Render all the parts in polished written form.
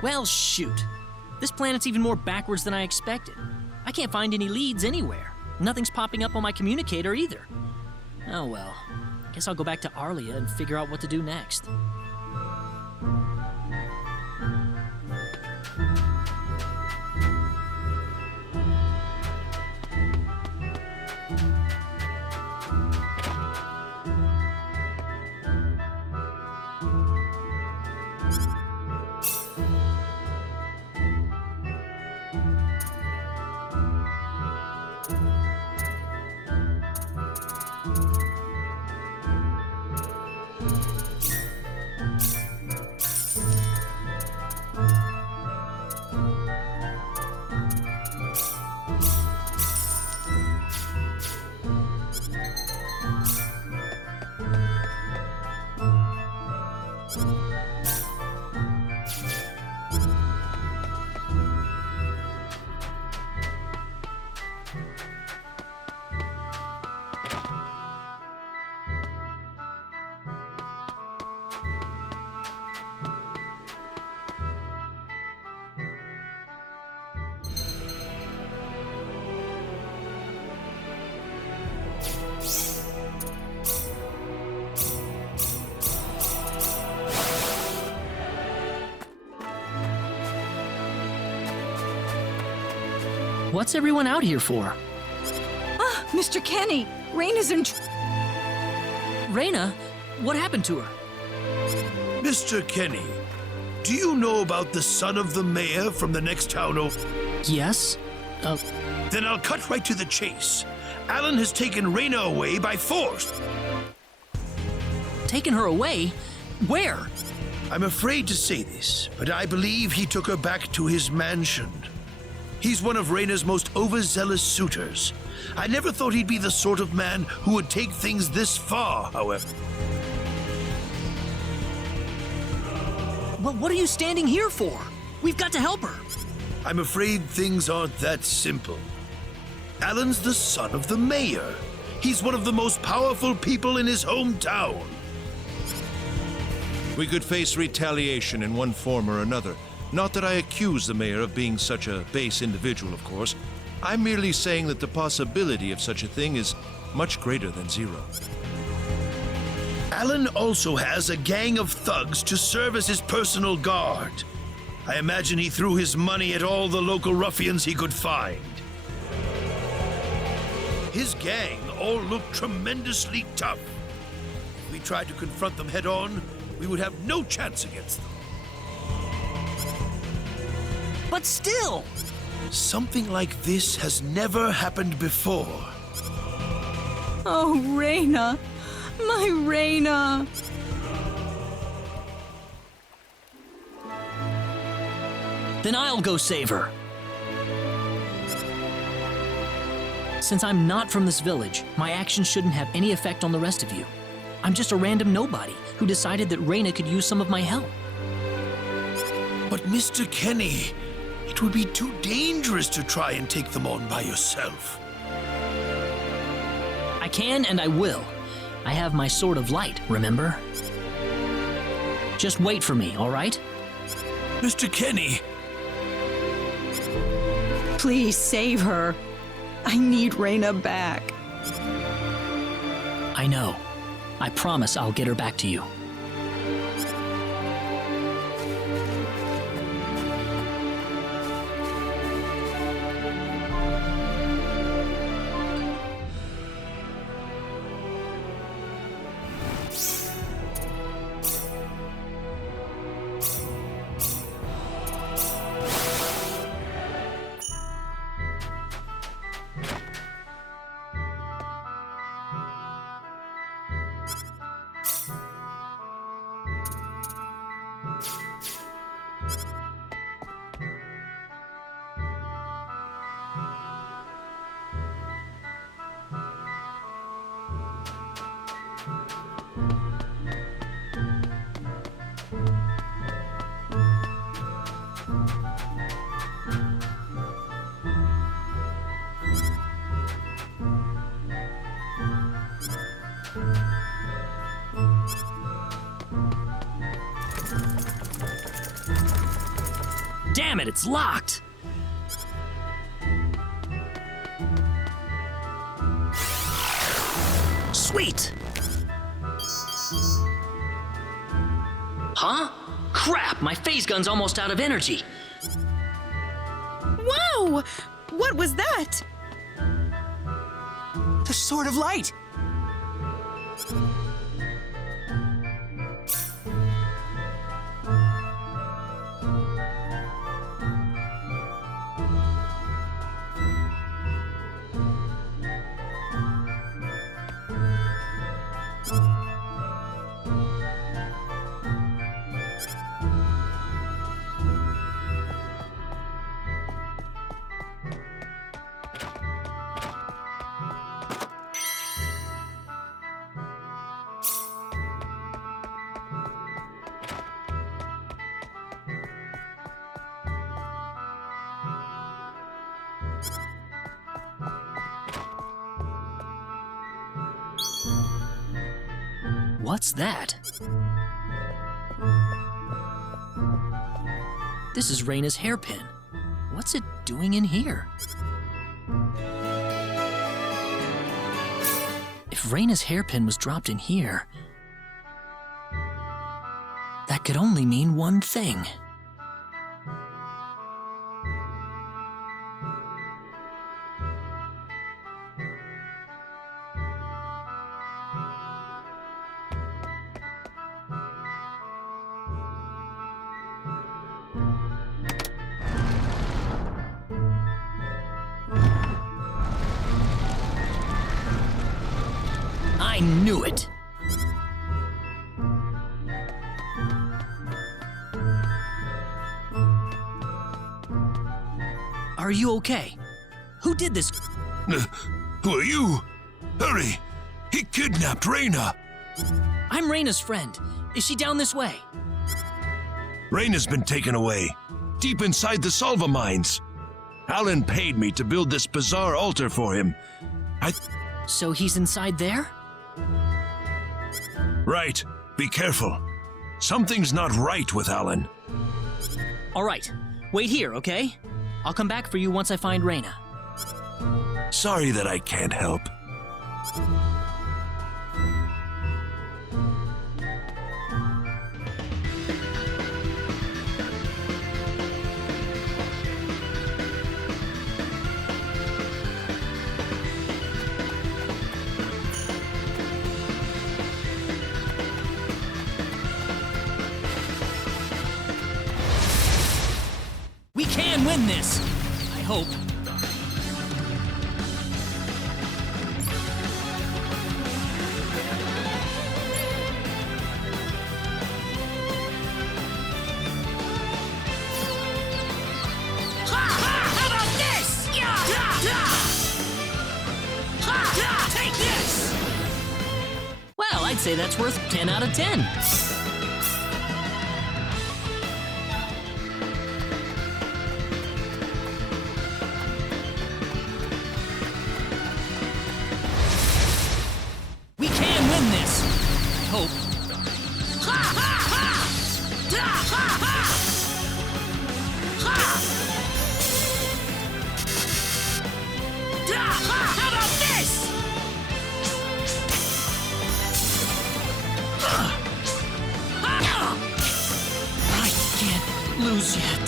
Well, shoot. This planet's even more backwards than I expected. I can't find any leads anywhere. Nothing's popping up on my communicator either. Oh well. Guess I'll go back to Arlia and figure out what to do next. What's everyone out here for? Ah, Mr. Kenny! Raina's in Raina? What happened to her? Mr. Kenny, do you know about the son of the mayor from the next town over? Yes? Then I'll cut right to the chase. Alan has taken Raina away by force. Taken her away? Where? I'm afraid to say this, but I believe he took her back to his mansion. He's one of Raina's most overzealous suitors. I never thought he'd be the sort of man who would take things this far, however. Well, what are you standing here for? We've got to help her. I'm afraid things aren't that simple. Alan's the son of the mayor. He's one of the most powerful people in his hometown. We could face retaliation in one form or another. Not that I accuse the mayor of being such a base individual, of course. I'm merely saying that the possibility of such a thing is much greater than zero. Alan also has a gang of thugs to serve as his personal guard. I imagine he threw his money at all the local ruffians he could find. His gang all look tremendously tough. If we tried to confront them head-on, we would have no chance against them. But still! Something like this has never happened before. Oh, Raina! My Raina! Then I'll go save her. Since I'm not from this village, my actions shouldn't have any effect on the rest of you. I'm just a random nobody who decided that Raina could use some of my help. But Mr. Kenny, it would be too dangerous to try and take them on by yourself. I can and I will. I have my sword of light, remember? Just wait for me, all right? Mr. Kenny! Please save her. I need Raina back. I know. I promise I'll get her back to you. Damn it, it's locked! Sweet! Huh? Crap, my phase gun's almost out of energy. Whoa! What was that? The Sword of Light! What's that? This is Reyna's hairpin. What's it doing in here? If Reyna's hairpin was dropped in here, that could only mean one thing. I knew it! Are you okay? Who did this? Who are you? Hurry! He kidnapped Reyna! I'm Reyna's friend. Is she down this way? Reyna's been taken away, deep inside the Salva mines. Alan paid me to build this bizarre altar for him. So he's inside there? Right. Be careful. Something's not right with Alan. All right. Wait here, okay? I'll come back for you once I find Reyna. Sorry that I can't help. We can win this! I hope. How about this? Take this! Well, I'd say that's worth 10 out of 10. We can win this! I hope. How about this? I can't lose yet.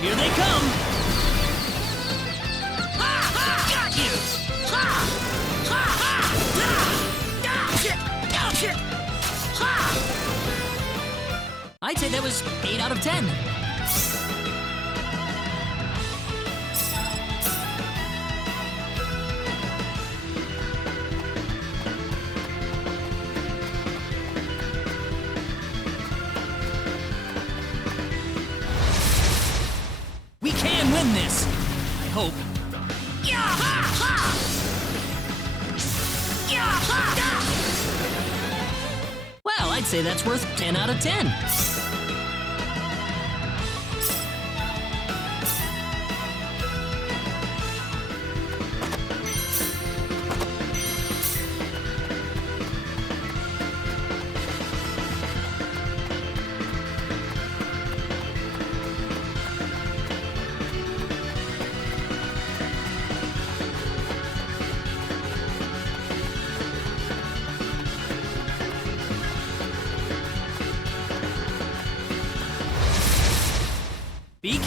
Here they come! Got you! I'd say that was 8 out of 10. We can win this! I hope. Well, I'd say that's worth 10 out of 10.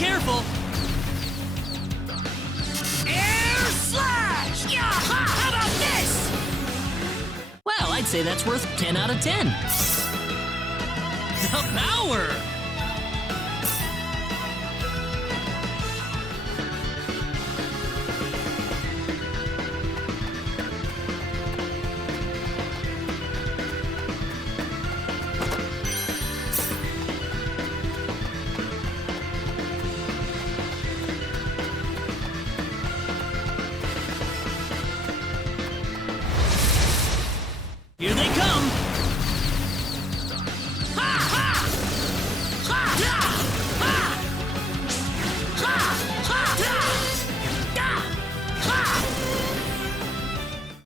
careful! Air slash! Yeah, how about this? Well, I'd say that's worth 10 out of 10. The power! Here they come!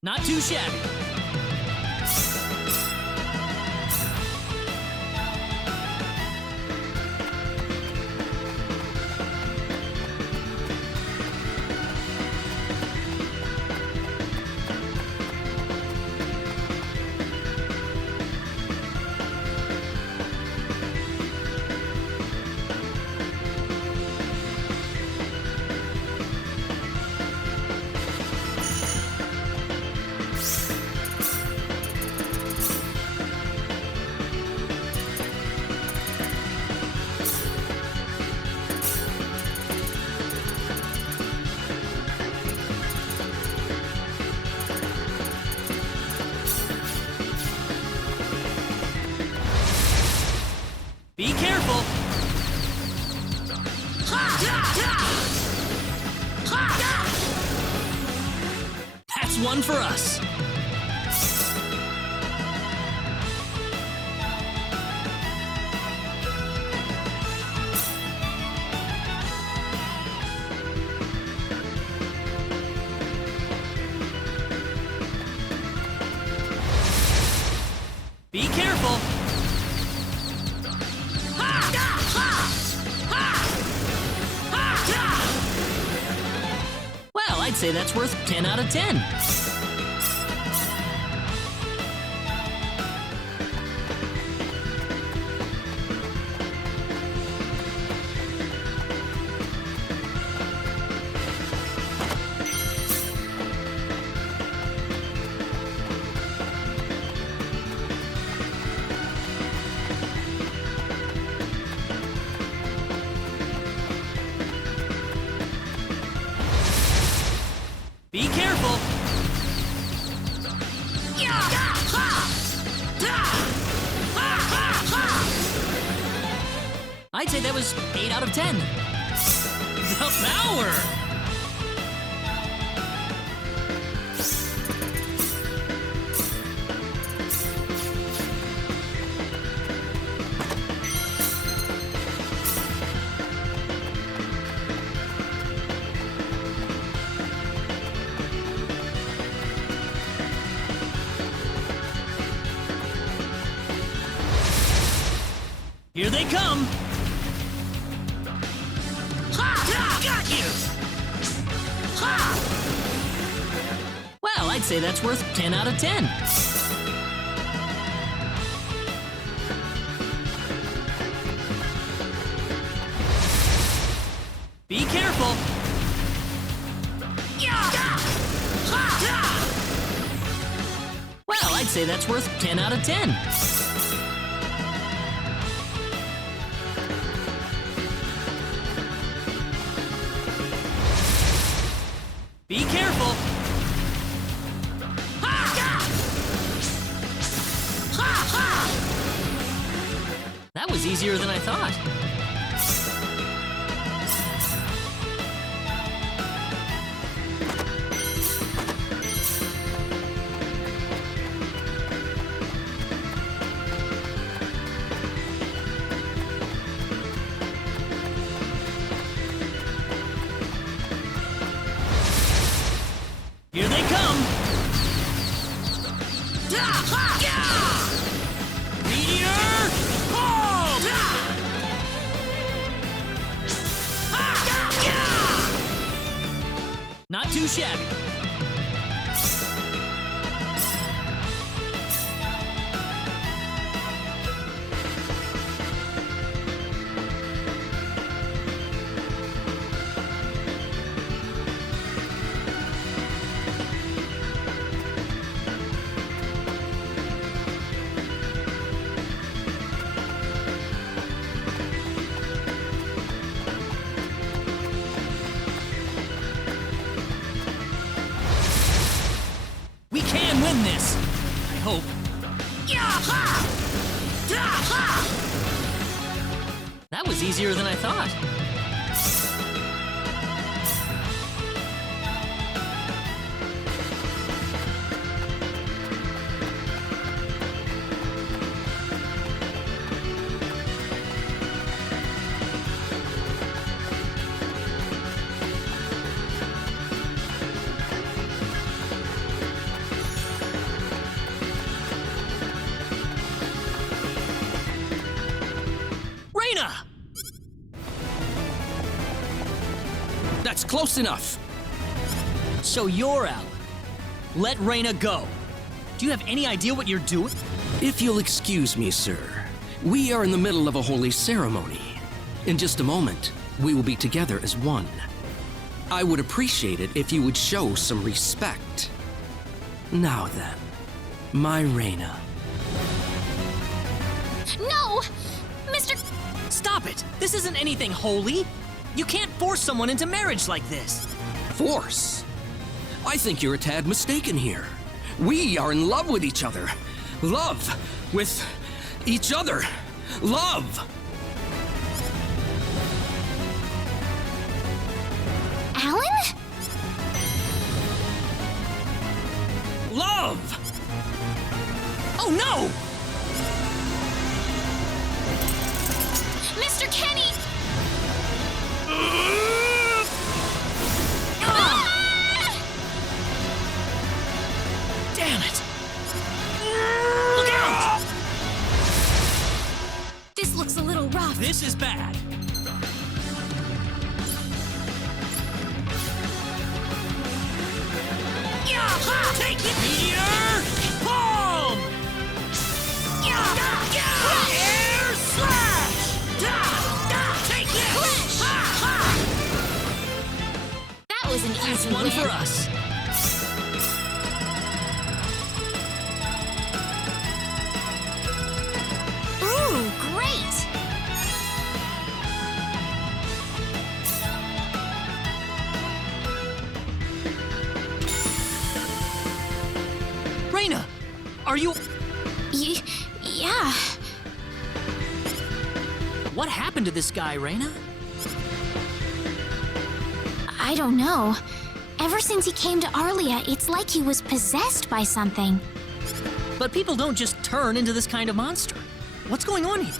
Not too shabby. Be careful! That's one for us. Be careful! Well, I'd say that's worth 10 out of 10. Be careful! I'd say that was 8 out of 10. The power! Here they come! Got you! Well, I'd say that's worth 10 out of 10. Be careful! Well, I'd say that's worth 10 out of 10. Be careful! That was easier than I thought. Here they come! Meteor! Hold! Not too shabby. this! I hope. That was easier than I thought. Reina! That's close enough. So you're out. Let Reina go. Do you have any idea what you're doing? If you'll excuse me, sir, we are in the middle of a holy ceremony. In just a moment, we will be together as one. I would appreciate it if you would show some respect. Now then, my Reina. No! Mr. Stop it! This isn't anything holy! You can't force someone into marriage like this! Force? I think you're a tad mistaken here. We are in love with each other. Love with each other. Love! Alan? Love! Oh no! Mr. Kenny! Damn it! Look out! This looks a little rough. This is bad. Take it! Meteor! Palm! Air slash! Take this! That was an That's easy one win. for us. Ooh, great! Reina! Are you... Yeah. What happened to this guy, Reina? I don't know. Ever since he came to Arlia, it's like he was possessed by something. But people don't just turn into this kind of monster. What's going on here?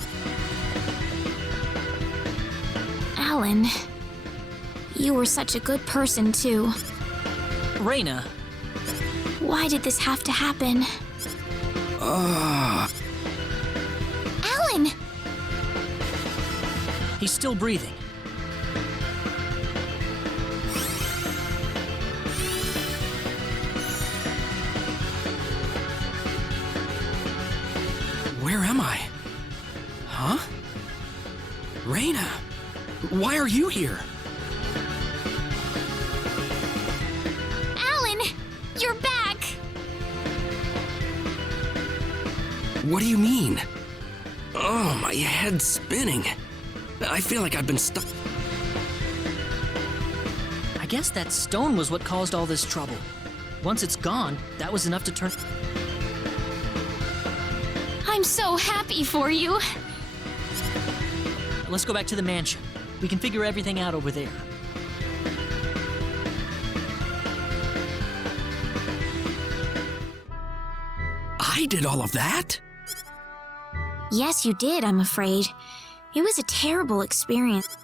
Alan, you were such a good person, too. Reina, Why did this have to happen? Alan! he's still breathing. Where am I? Huh? Reina, why are you here? Alan! You're back! What do you mean? Oh, my head's spinning. I feel like I've been stuck. I guess that stone was what caused all this trouble. Once it's gone, that was enough to turn... I'm so happy for you. Let's go back to the mansion. We can figure everything out over there. I did all of that? Yes, you did, I'm afraid. It was a terrible experience.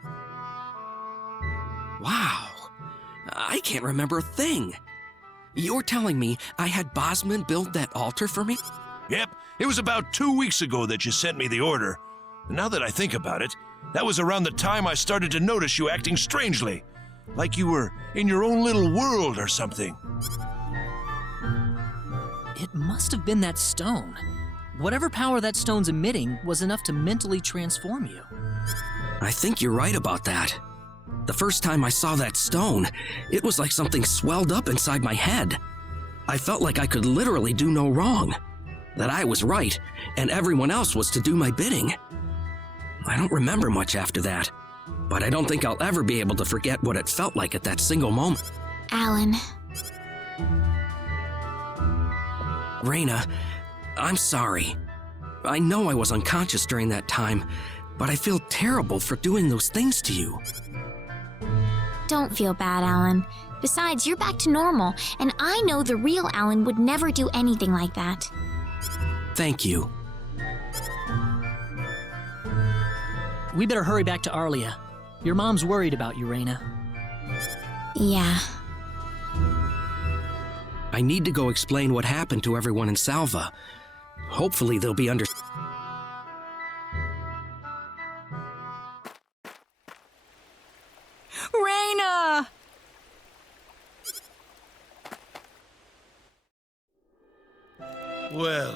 Wow. I can't remember a thing. You're telling me I had Bosman build that altar for me? Yep, it was about 2 weeks ago that you sent me the order. Now that I think about it, that was around the time I started to notice you acting strangely. Like you were in your own little world or something. It must have been that stone. Whatever power that stone's emitting was enough to mentally transform you. I think you're right about that. The first time I saw that stone, it was like something swelled up inside my head. I felt like I could literally do no wrong. That I was right, and everyone else was to do my bidding. I don't remember much after that, but I don't think I'll ever be able to forget what it felt like at that single moment. Alan. Raina, I'm sorry. I know I was unconscious during that time, but I feel terrible for doing those things to you. Don't feel bad, Alan. Besides, you're back to normal, and I know the real Alan would never do anything like that. Thank you. We better hurry back to Arlia. Your mom's worried about you, Raina. Yeah. I need to go explain what happened to everyone in Salva. Hopefully they'll be under... Raina! Well,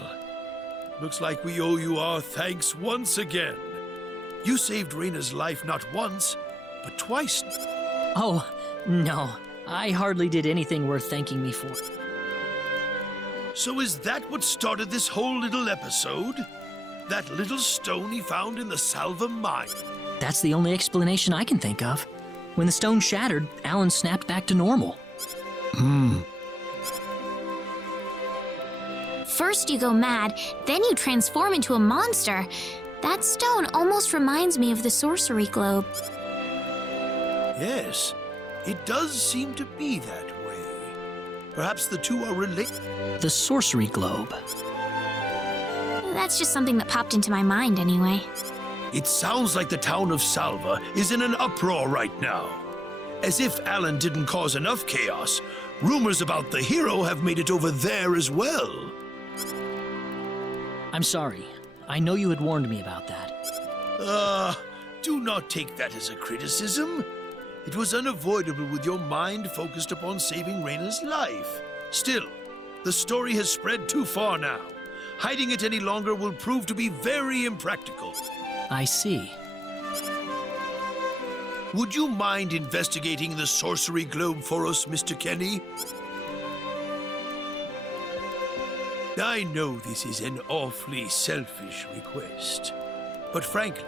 looks like we owe you our thanks once again. You saved Raina's life not once, but twice. Oh, no. I hardly did anything worth thanking me for. So is that what started this whole little episode? That little stone he found in the Salva mine? That's the only explanation I can think of. When the stone shattered, Alan snapped back to normal. First you go mad, then you transform into a monster. That stone almost reminds me of the sorcery globe. Yes, it does seem to be that way. Perhaps the two are related. The sorcery globe. That's just something that popped into my mind anyway. It sounds like the town of Salva is in an uproar right now. As if Alan didn't cause enough chaos, rumors about the hero have made it over there as well. I'm sorry. I know you had warned me about that. Do not take that as a criticism. It was unavoidable with your mind focused upon saving Raina's life. Still, the story has spread too far now. Hiding it any longer will prove to be very impractical. I see. Would you mind investigating the sorcery globe for us, Mr. Kenny? I know this is an awfully selfish request, but frankly,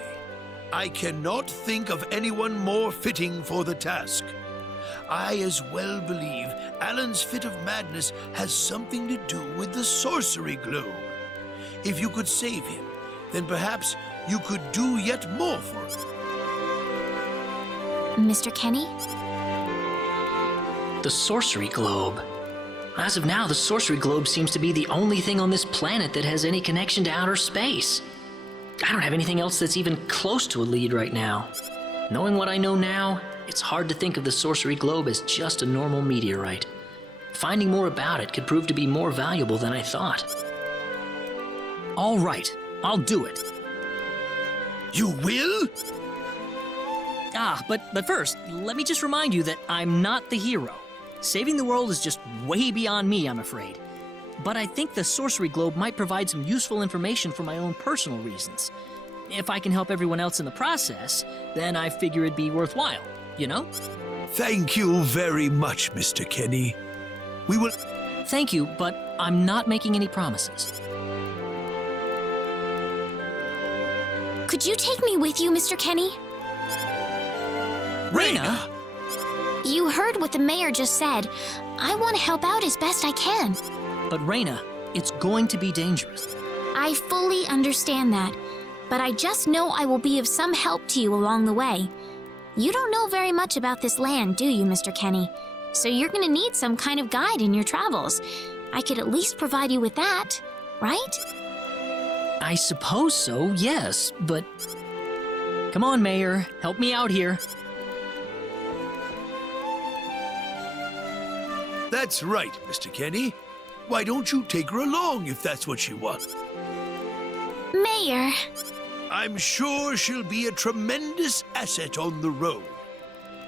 I cannot think of anyone more fitting for the task. I as well believe Alan's fit of madness has something to do with the sorcery globe. If you could save him, then perhaps you could do yet more for him. Mr. Kenny? The sorcery globe. As of now, the sorcery globe seems to be the only thing on this planet that has any connection to outer space. I don't have anything else that's even close to a lead right now. Knowing what I know now, it's hard to think of the sorcery globe as just a normal meteorite. Finding more about it could prove to be more valuable than I thought. All right, I'll do it. You will? But first, let me just remind you that I'm not the hero. Saving the world is just way beyond me, I'm afraid. But I think the sorcery globe might provide some useful information for my own personal reasons. If I can help everyone else in the process, then I figure it'd be worthwhile, you know? Thank you very much, Mr. Kenny. We will... Thank you, but I'm not making any promises. Could you take me with you, Mr. Kenny? Raina! You heard what the mayor just said. I want to help out as best I can. But Raina, it's going to be dangerous. I fully understand that, but I just know I will be of some help to you along the way. You don't know very much about this land, do you, Mr. Kenny? So you're going to need some kind of guide in your travels. I could at least provide you with that, right? I suppose so, yes, but... Come on, Mayor, help me out here. That's right, Mr. Kenny. Why don't you take her along if that's what she wants? Mayor. I'm sure she'll be a tremendous asset on the road.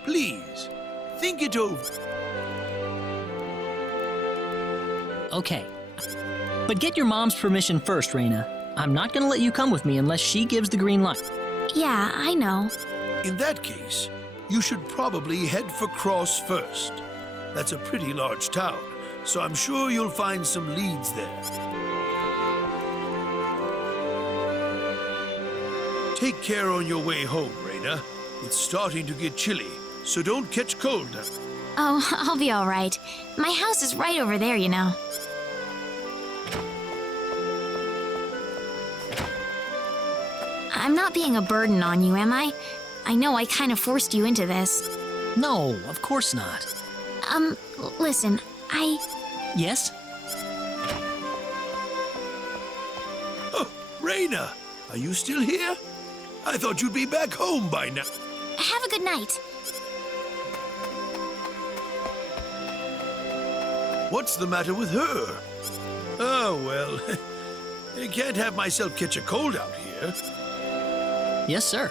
Please, think it over. Okay. But get your mom's permission first, Raina. I'm not gonna let you come with me unless she gives the green light. Yeah, I know. In that case, you should probably head for Krosse first. That's a pretty large town, so I'm sure you'll find some leads there. Take care on your way home, Raina. It's starting to get chilly, so don't catch cold now. Oh, I'll be all right. My house is right over there, you know. I'm not being a burden on you, am I? I know I kind of forced you into this. No, of course not. Listen, Yes? Oh, Raina, are you still here? I thought you'd be back home by now. Have a good night. What's the matter with her? Oh, well, I can't have myself catch a cold out here. Yes, sir.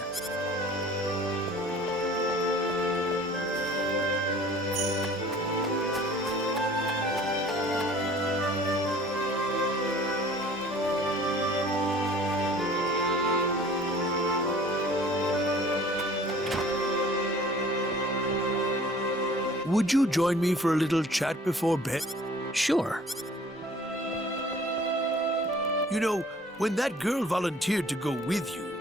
Would you join me for a little chat before bed? Sure. You know, when that girl volunteered to go with you,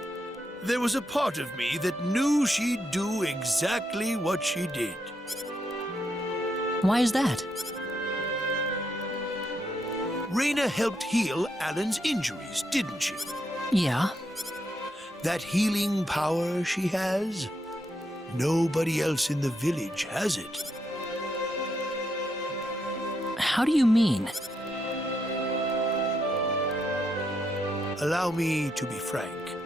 there was a part of me that knew she'd do exactly what she did. Why is that? Raina helped heal Alan's injuries, didn't she? Yeah. That healing power she has, nobody else in the village has it. How do you mean? Allow me to be frank.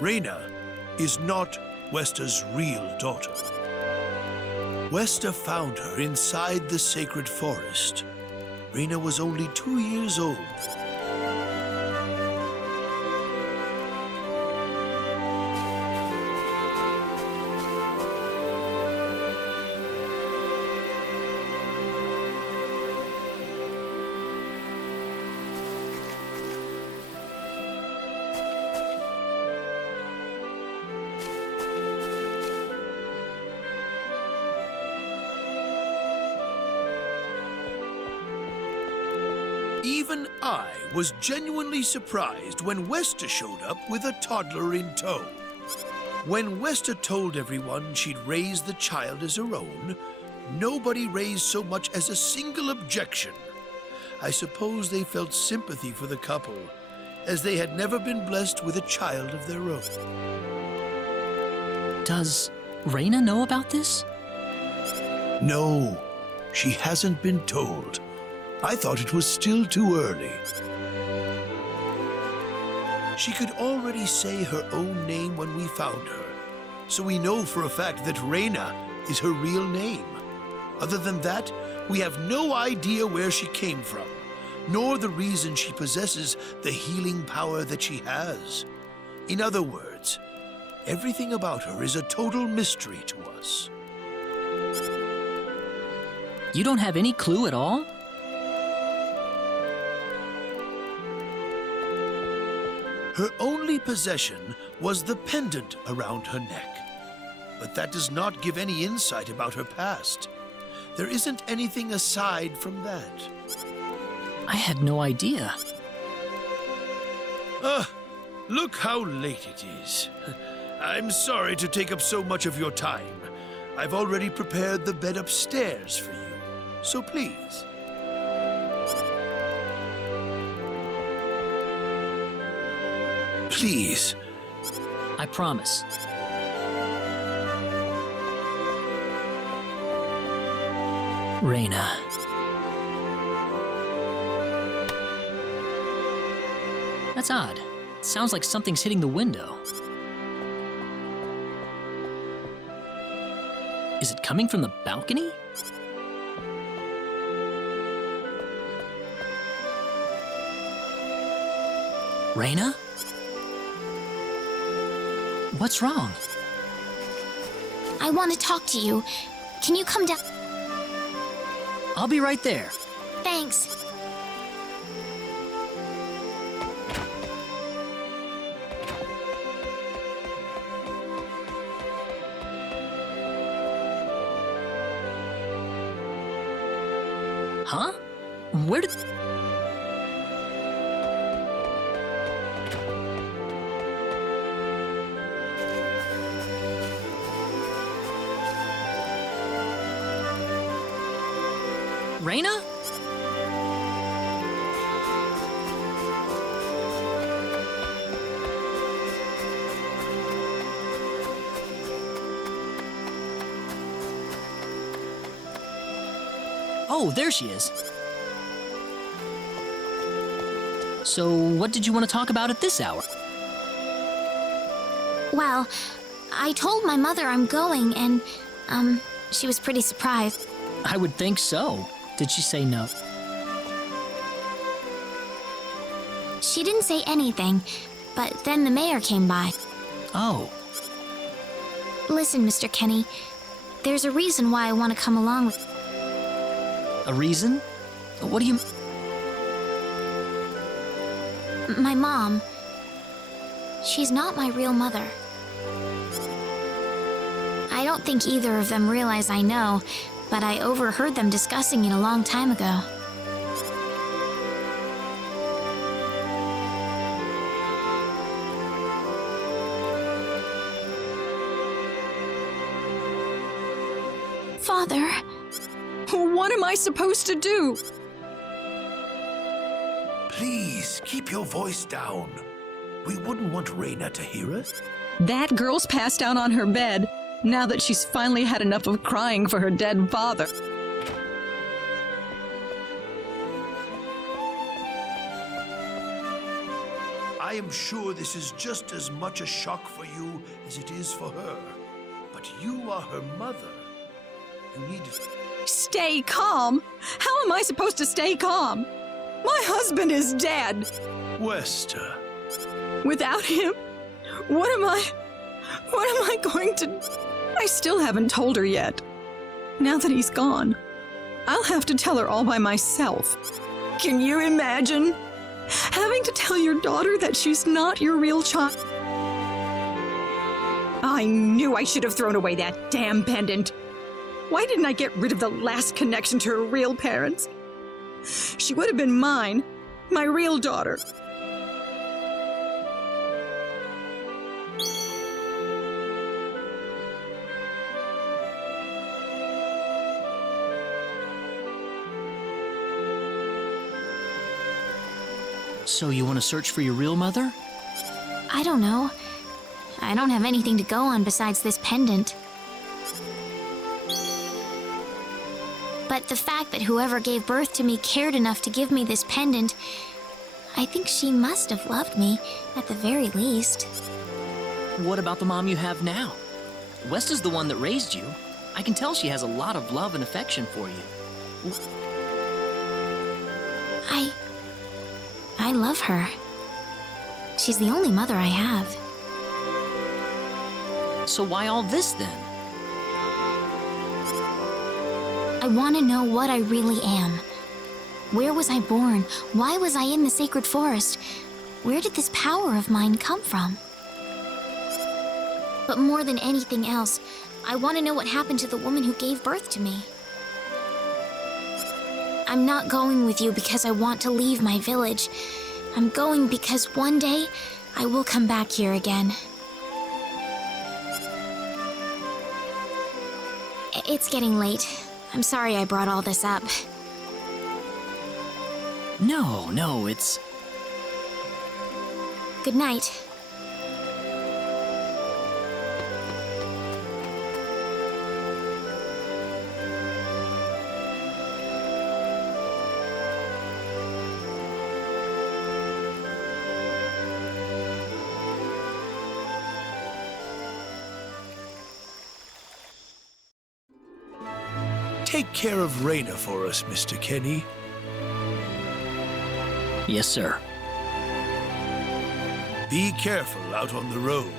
Raina is not Wester's real daughter. Wester found her inside the sacred forest. Raina was only 2 years old. Even I was genuinely surprised when Wester showed up with a toddler in tow. When Wester told everyone she'd raised the child as her own, nobody raised so much as a single objection. I suppose they felt sympathy for the couple, as they had never been blessed with a child of their own. Does Raina know about this? No, she hasn't been told. I thought it was still too early. She could already say her own name when we found her, so we know for a fact that Raina is her real name. Other than that, we have no idea where she came from, nor the reason she possesses the healing power that she has. In other words, everything about her is a total mystery to us. You don't have any clue at all? Her only possession was the pendant around her neck. But that does not give any insight about her past. There isn't anything aside from that. I had no idea. Look how late it is. I'm sorry to take up so much of your time. I've already prepared the bed upstairs for you, so please. Please. I promise. Raina. That's odd. It sounds like something's hitting the window. Is it coming from the balcony? Raina? What's wrong? I want to talk to you. Can you come down? I'll be right there. Thanks. Huh? Where did... Raina? Oh, there she is. So, what did you want to talk about at this hour? Well, I told my mother I'm going, and, she was pretty surprised. I would think so. Did she say no? She didn't say anything, but then the mayor came by. Oh, Listen, Mr. Kenny, there's a reason why I want to come along with... a reason? What do you... My mom. She's not my real mother. I don't think either of them realize I know, but I overheard them discussing it a long time ago. Father, What am I supposed to do? Please, keep your voice down. We wouldn't want Raina to hear us. That girl's passed out on her bed now that she's finally had enough of crying for her dead father. I am sure this is just as much a shock for you as it is for her. But you are her mother. You need to... Stay calm? How am I supposed to stay calm? My husband is dead. Wester. Without him, what am I going to... I still haven't told her yet. Now that he's gone, I'll have to tell her all by myself. Can you imagine having to tell your daughter that she's not your real child? I knew I should have thrown away that damn pendant. Why didn't I get rid of the last connection to her real parents? She would have been mine, my real daughter. So you want to search for your real mother? I don't know. I don't have anything to go on besides this pendant. But the fact that whoever gave birth to me cared enough to give me this pendant, I think she must have loved me, at the very least. What about the mom you have now? West is the one that raised you. I can tell she has a lot of love and affection for you. I love her. She's the only mother I have. So why all this then? I want to know what I really am. Where was I born? Why was I in the sacred forest? Where did this power of mine come from? But more than anything else, I want to know what happened to the woman who gave birth to me. I'm not going with you because I want to leave my village. I'm going because one day I will come back here again. It's getting late. I'm sorry I brought all this up. No, it's... Good night. Take care of Raina for us, Mr. Kenny. Yes, sir. Be careful out on the road.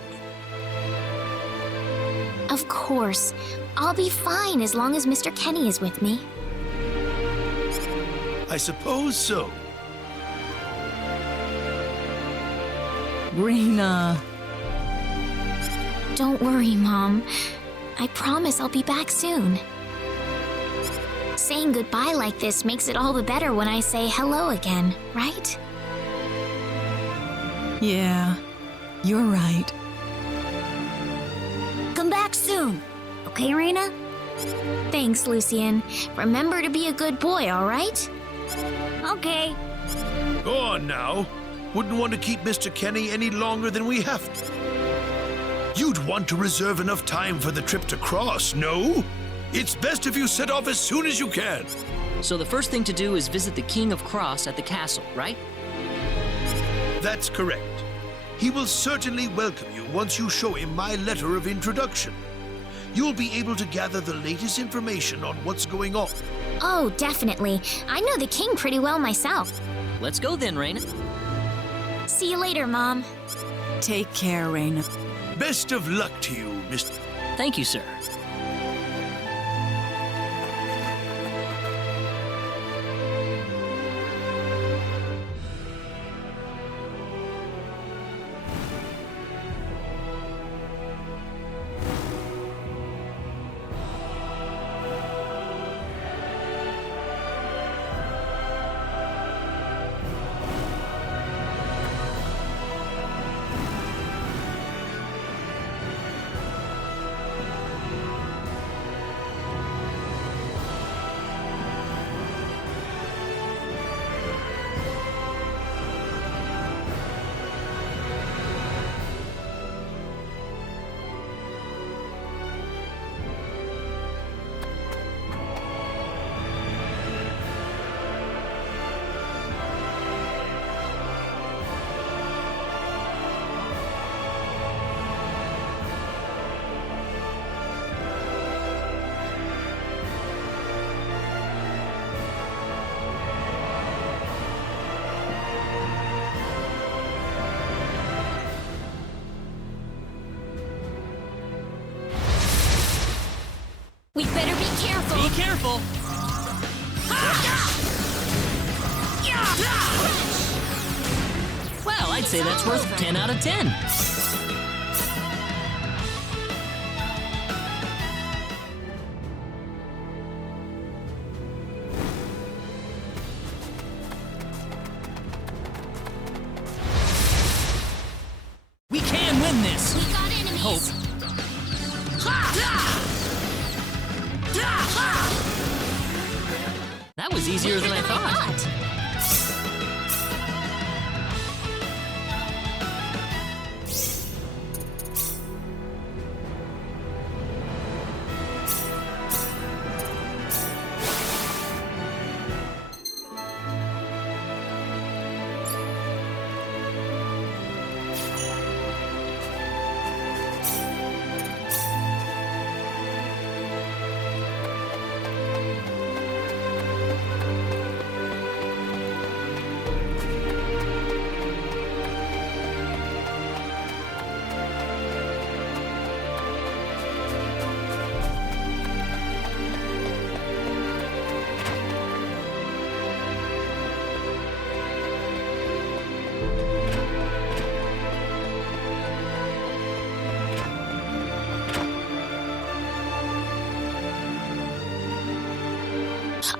Of course. I'll be fine as long as Mr. Kenny is with me. I suppose so. Raina. Don't worry, Mom. I promise I'll be back soon. Saying goodbye like this makes it all the better when I say hello again, right? Yeah, you're right. Come back soon. Okay, Raina? Thanks, Lucien. Remember to be a good boy, all right? Okay. Go on now. Wouldn't want to keep Mr. Kenny any longer than we have to. You'd want to reserve enough time for the trip to Krosse, no? It's best if you set off as soon as you can. So the first thing to do is visit the King of Krosse at the castle, right? That's correct. He will certainly welcome you once you show him my letter of introduction. You'll be able to gather the latest information on what's going on. Oh, definitely. I know the king pretty well myself. Let's go then, Raina. See you later, Mom. Take care, Raina. Best of luck to you, Mr. Thank you, sir. We better be careful. Be careful! Well, I'd say that's worth 10 out of 10. We can win this! We got enemies. Hope. That was easier than I thought.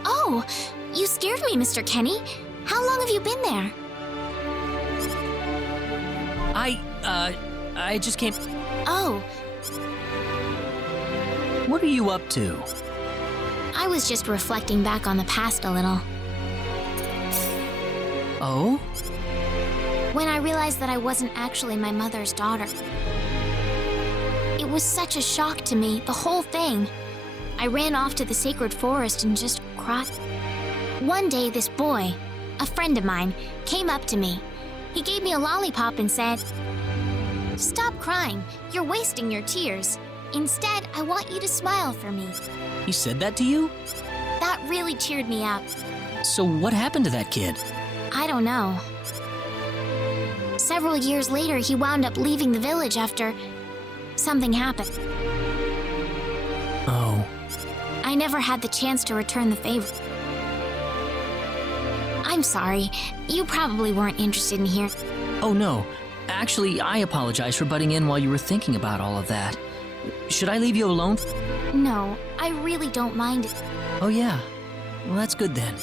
Oh, you scared me, Mr. Kenny. How long have you been there? I just came... Oh, What are you up to? I was just reflecting back on the past a little. Oh? When I realized that I wasn't actually my mother's daughter. It was such a shock to me, the whole thing. I ran off to the sacred forest and just cried. One day, this boy, a friend of mine, came up to me. He gave me a lollipop and said, "Stop crying. You're wasting your tears. Instead, I want you to smile for me." He said that to you? That really cheered me up. So what happened to that kid? I don't know. Several years later, he wound up leaving the village after something happened. Oh. I never had the chance to return the favor. I'm sorry. You probably weren't interested in hearing. Oh, no. Actually, I apologize for butting in while you were thinking about all of that. Should I leave you alone? No, I really don't mind it. Oh, yeah. Well, that's good then.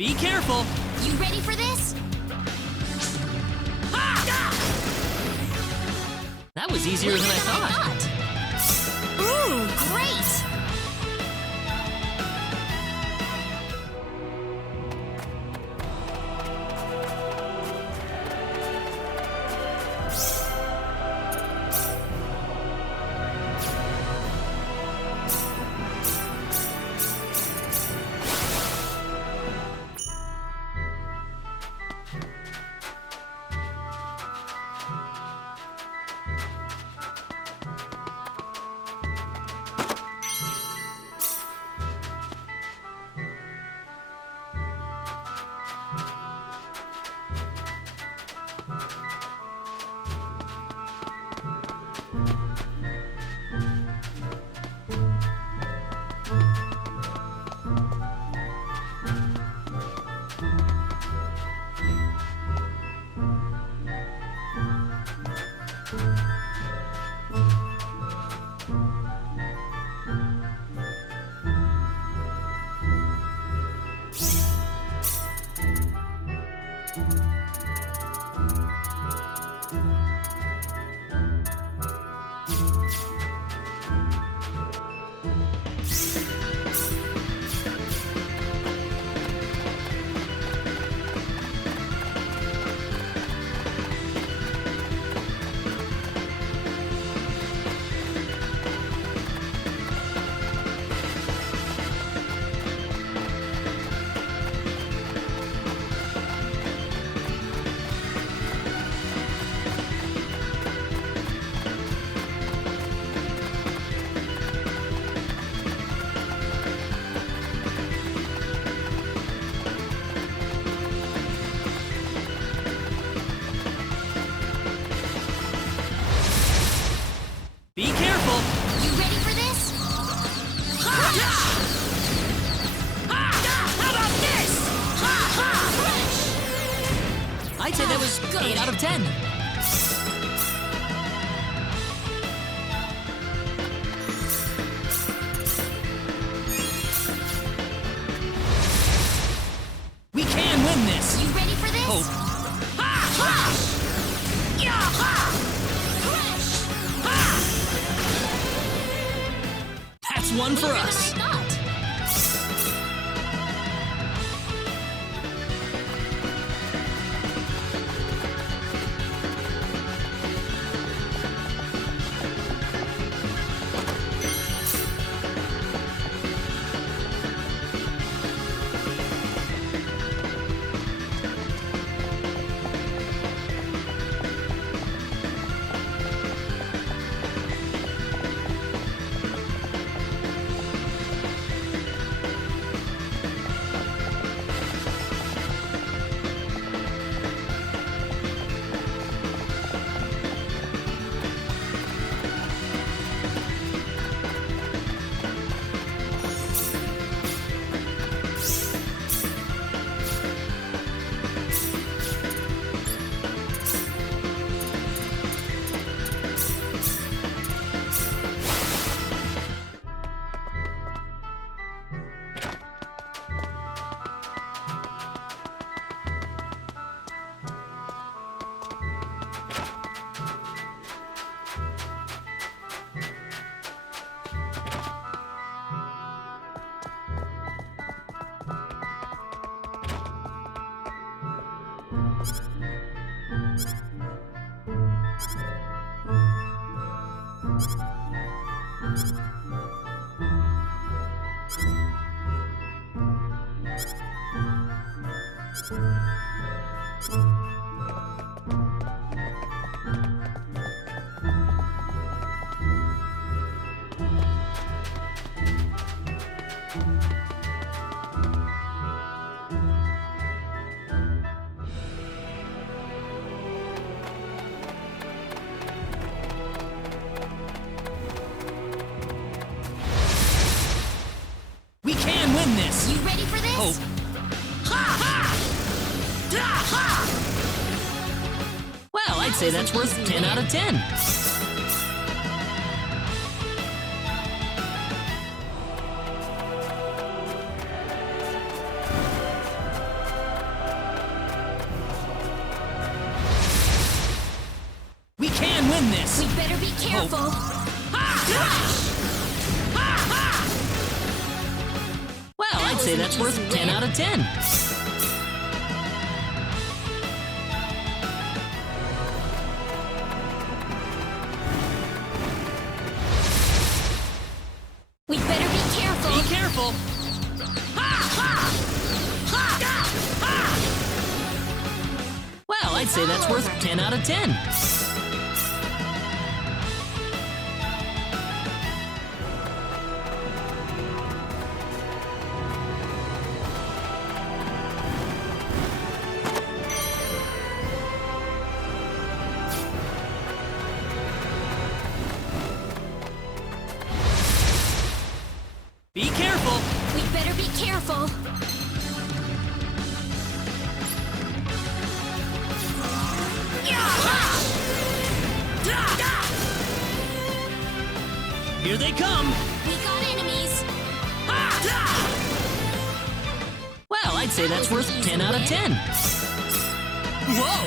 Be careful! You ready for this? That was easier than I thought. Ooh, great! Be careful! You ready for this? How about this? I'd say that was 8 out of 10. We can win this! You ready for this? Hope. That's one for us. I thought. We can win this! You ready for this? Hope. Well, I'd say that's worth 10 out of 10. this. We better be careful. Well, I'd say that's worth 10 out of 10. We better be careful. Be careful. Well, I'd say that's worth 10 out of 10. Be careful. We better be careful. Here they come. We got enemies. Well, I'd say that's worth 10 out of 10. Whoa!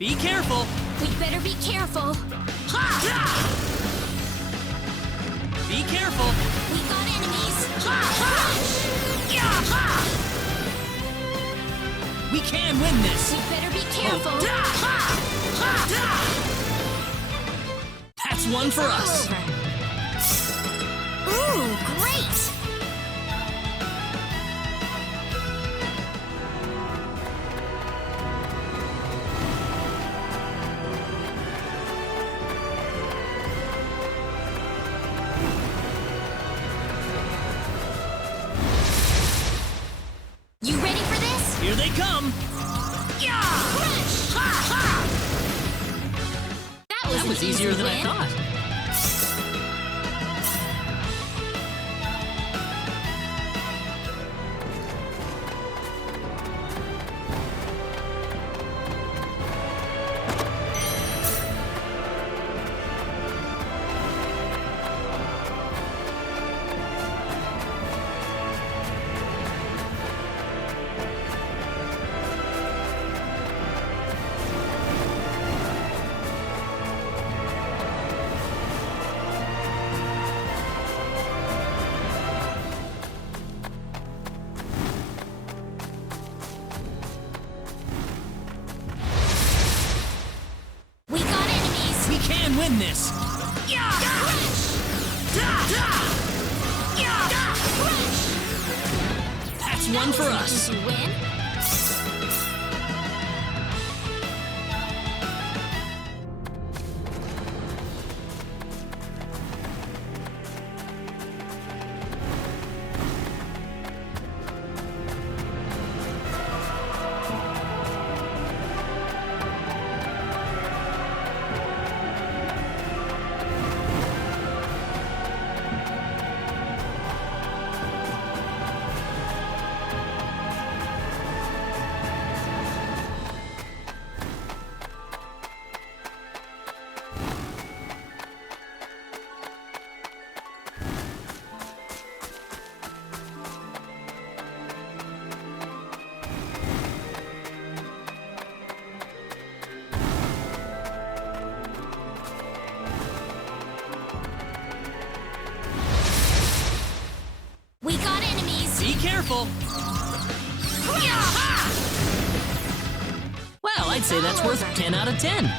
Be careful. We better be careful. Be careful. We got enemies. We can win this. We better be careful. That's one for us. Ooh, great! You ready for this? Here they come. That was easier than I thought. We got enemies. We can win this. That's one for us. Easy win. We got enemies. Be careful. Well, I'd say that's worth 10 out of 10.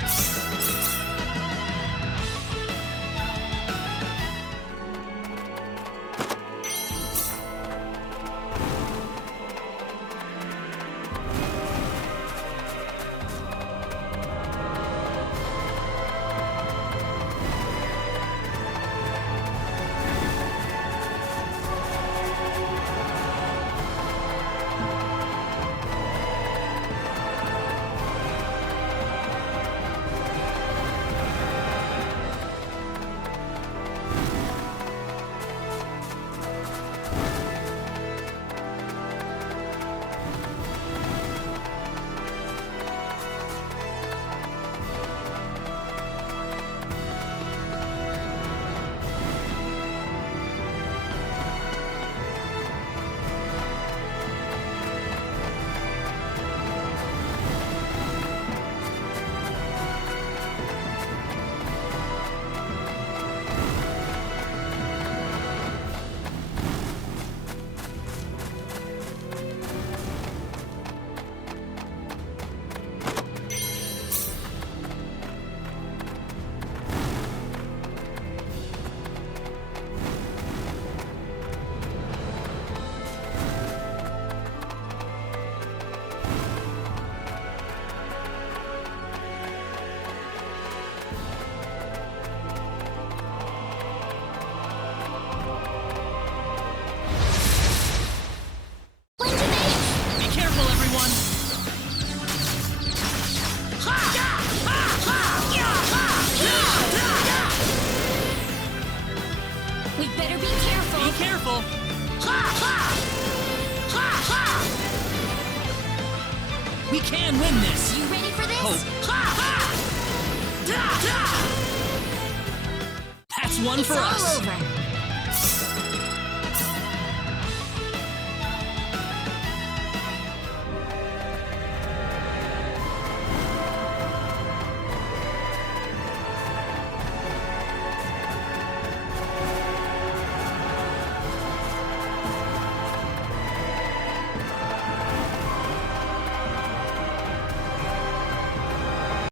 We better be careful. Be careful. Ha ha! Ha ha! We can win this. You ready for this? Hope. Ha ha! Da da! That's one It's for all us. over.